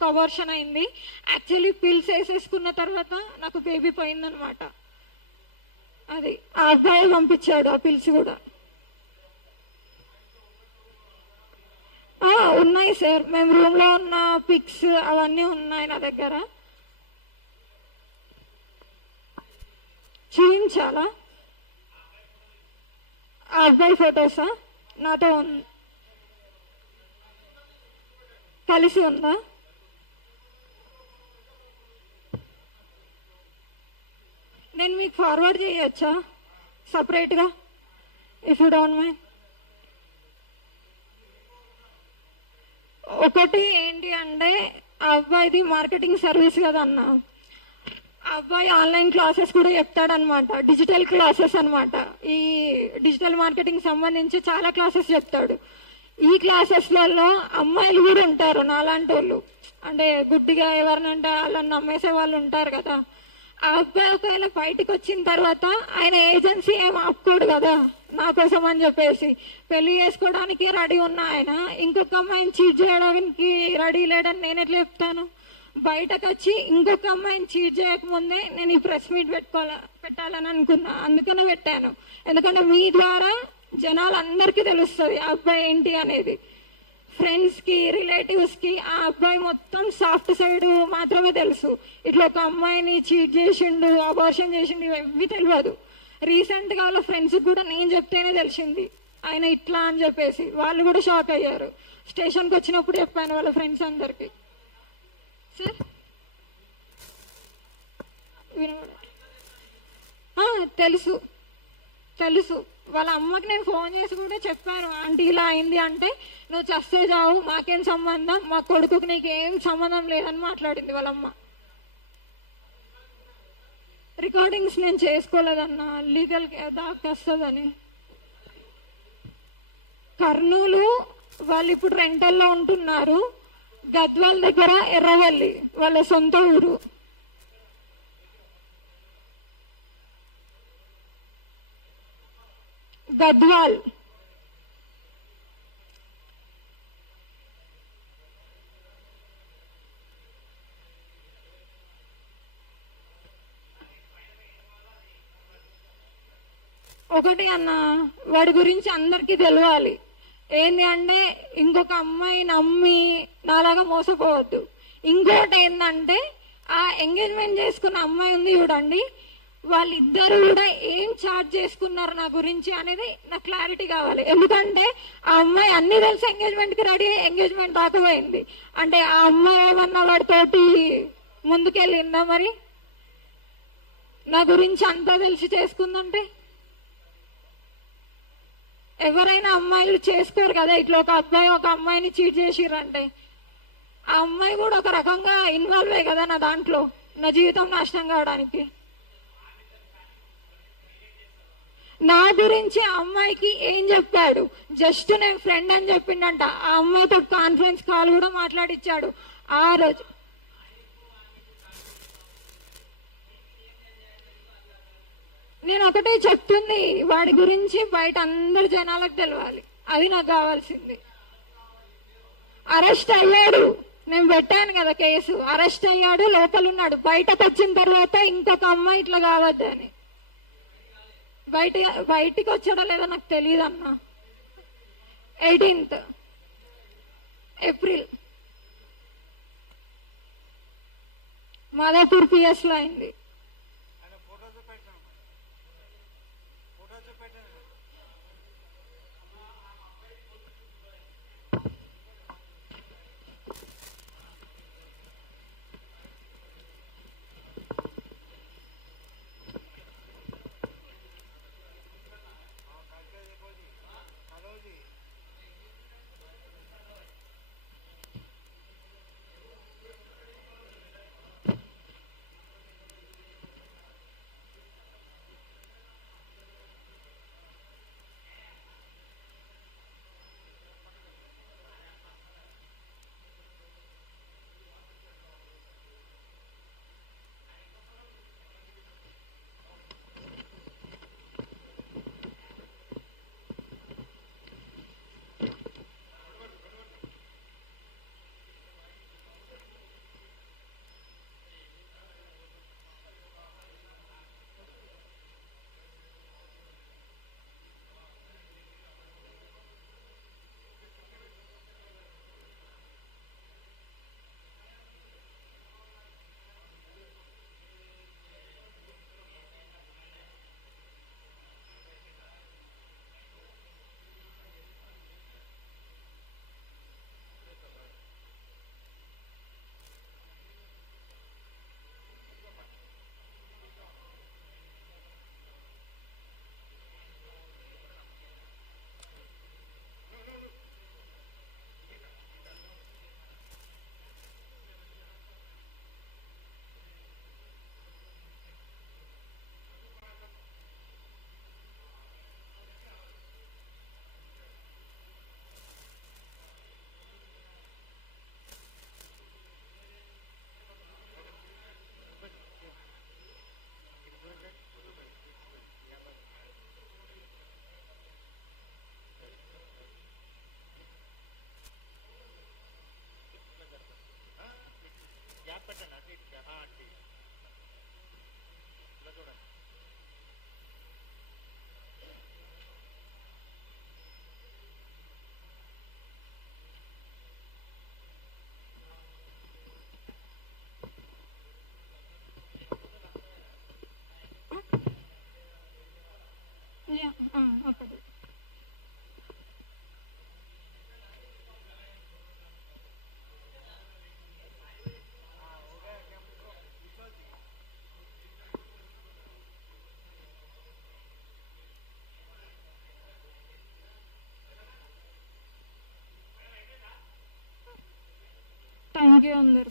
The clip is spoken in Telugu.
నాకు అబార్షన్ అయింది. యాక్చువల్లీ పిల్స్ వేసేసుకున్న తర్వాత నాకు బేబీ పోయిందనమాట. అది ఆ అబ్బాయి పంపించాడు ఆ పిల్స్ కూడా. ఉన్నాయి సార్, మేము రూమ్ లో ఉన్న పిక్స్ అవన్నీ ఉన్నాయి నా దగ్గర. చూపించాలా? ఆ అబ్బాయి ఫొటోసా? నాతో కలిసి ఉందా? నేను మీకు ఫార్వర్డ్ చేయొచ్చా సపరేట్గా, ఇఫ్ యూ డోంట్ మైండ్? ఒకటి ఏంటి అంటే, ఆ అబ్బాయిది మార్కెటింగ్ సర్వీస్ కదా అన్న. ఆ అబ్బాయి ఆన్లైన్ క్లాసెస్ కూడా చెప్తాడనమాట, డిజిటల్ క్లాసెస్ అనమాట. ఈ డిజిటల్ మార్కెటింగ్ సంబంధించి చాలా క్లాసెస్ చెప్తాడు. ఈ క్లాసెస్లలో అమ్మాయిలు కూడా ఉంటారు నాలాంటి వాళ్ళు, అంటే గుడ్డిగా ఎవరినంటే వాళ్ళని నమ్మేసే వాళ్ళు ఉంటారు కదా. ఆ అబ్బాయి ఒకవేళ బయటకు వచ్చిన తర్వాత ఆయన ఏజెన్సీ ఏం ఆపుకోడు కదా నా కోసం అని చెప్పేసి. పెళ్లి చేసుకోవడానికి రెడీ ఉన్న ఆయన ఇంకొక అమ్మాయిని చీట్ చేయడానికి రెడీ లేడని నేను ఎట్లా చెప్తాను? బయటకు వచ్చి ఇంకొక అమ్మాయిని చీట్ చేయకముందే నేను ఈ ప్రెస్ మీట్ పెట్టాలని అనుకున్నా, అందుకనే పెట్టాను. ఎందుకంటే మీ ద్వారా జనాలందరికీ తెలుస్తుంది ఆ అబ్బాయి ఏంటి అనేది. ఫ్రెండ్స్ కి, రిలేటివ్స్ కి ఆ అబ్బాయి మొత్తం సాఫ్ట్ సైడ్ మాత్రమే తెలుసు. ఇట్లా ఒక అమ్మాయిని చీట్ చేసిండు, అబార్షన్ చేసిండు, ఇవి తెలియదు. రీసెంట్ గా వాళ్ళ ఫ్రెండ్స్ కూడా నేను చెప్తేనే తెలిసింది ఆయన ఇట్లా అని చెప్పేసి. వాళ్ళు కూడా షాక్ అయ్యారు. స్టేషన్కి వచ్చినప్పుడు చెప్పాను వాళ్ళ ఫ్రెండ్స్ అందరికి. సార్ తెలుసు తెలుసు. వాళ్ళ అమ్మకి నేను ఫోన్ చేసి కూడా చెప్పాను, ఆంటీ ఇలా అయింది అంటే, నువ్వు చస్తే చావు, మాకేం సంబంధం, మా కొడుకుకి నీకేం సంబంధం లేదని మాట్లాడింది వాళ్ళ అమ్మ. రికార్డింగ్స్ నేను చేసుకోలేదన్నా, లీగల్ దాకా వస్తుందని. కర్నూలు వాళ్ళు ఇప్పుడు రెంటల్లో ఉంటున్నారు. గద్వాల్ దగ్గర ఎర్రవల్లి వాళ్ళ సొంత ఊరు. గద్వాల్. ఒకటి అన్న, వాడి గురించి అందరికీ తెలియాలి. ఏంది అంటే, ఇంకొక అమ్మాయి నమ్మి నాలాగా మోసపోవద్దు. ఇంకోటి ఏంటంటే, ఆ ఎంగేజ్మెంట్ చేసుకున్న అమ్మాయి ఉంది చూడండి, వాళ్ళిద్దరు కూడా ఏం చార్జ్ చేసుకున్నారు నా గురించి అనేది నాకు క్లారిటీ కావాలి. ఎందుకంటే ఆ అమ్మాయి అన్ని తెలిసి ఎంగేజ్మెంట్ కి రెడీ, ఎంగేజ్మెంట్ దాకపోయింది అంటే ఆ అమ్మాయి ఏమన్నా వాడితోటి ముందుకెళ్ళిందా? మరి నా గురించి అంతా తెలిసి చేసుకుందంటే ఎవరైనా అమ్మాయిలు చేసుకోరు కదా. ఇట్లా ఒక అబ్బాయి ఒక అమ్మాయిని చీట్ చేసిర్రంటే ఆ అమ్మాయి కూడా ఒక రకంగా ఇన్వాల్వ్ అయ్యి కదా నా దాంట్లో, నా జీవితం నాశనం కావడానికి. నా గురించి ఆ అమ్మాయికి ఏం చెప్పాడు? జస్ట్ నేను ఫ్రెండ్ అని చెప్పిండంట. ఆ అమ్మాయితో కాన్ఫరెన్స్ కాల్ కూడా మాట్లాడిచ్చాడు ఆ రోజు. నేను ఒకటే చెప్తుంది, వాడి గురించి బయట అందరు జనాలకు తెలవాలి, అది నాకు కావాల్సింది. అరెస్ట్ అయ్యాడు, నేను పెట్టాను కదా కేసు. అరెస్ట్ అయ్యాడు, లోపల ఉన్నాడు. బయటకు వచ్చిన తర్వాత ఇంకొక అమ్మాయి ఇట్లా కావద్దని. బయటికి వచ్చాడో లేదో నాకు తెలియదు అన్న. 18th ఏప్రిల్ మాదాపూర్ పిఎస్ లో అయింది. యూ అందరు.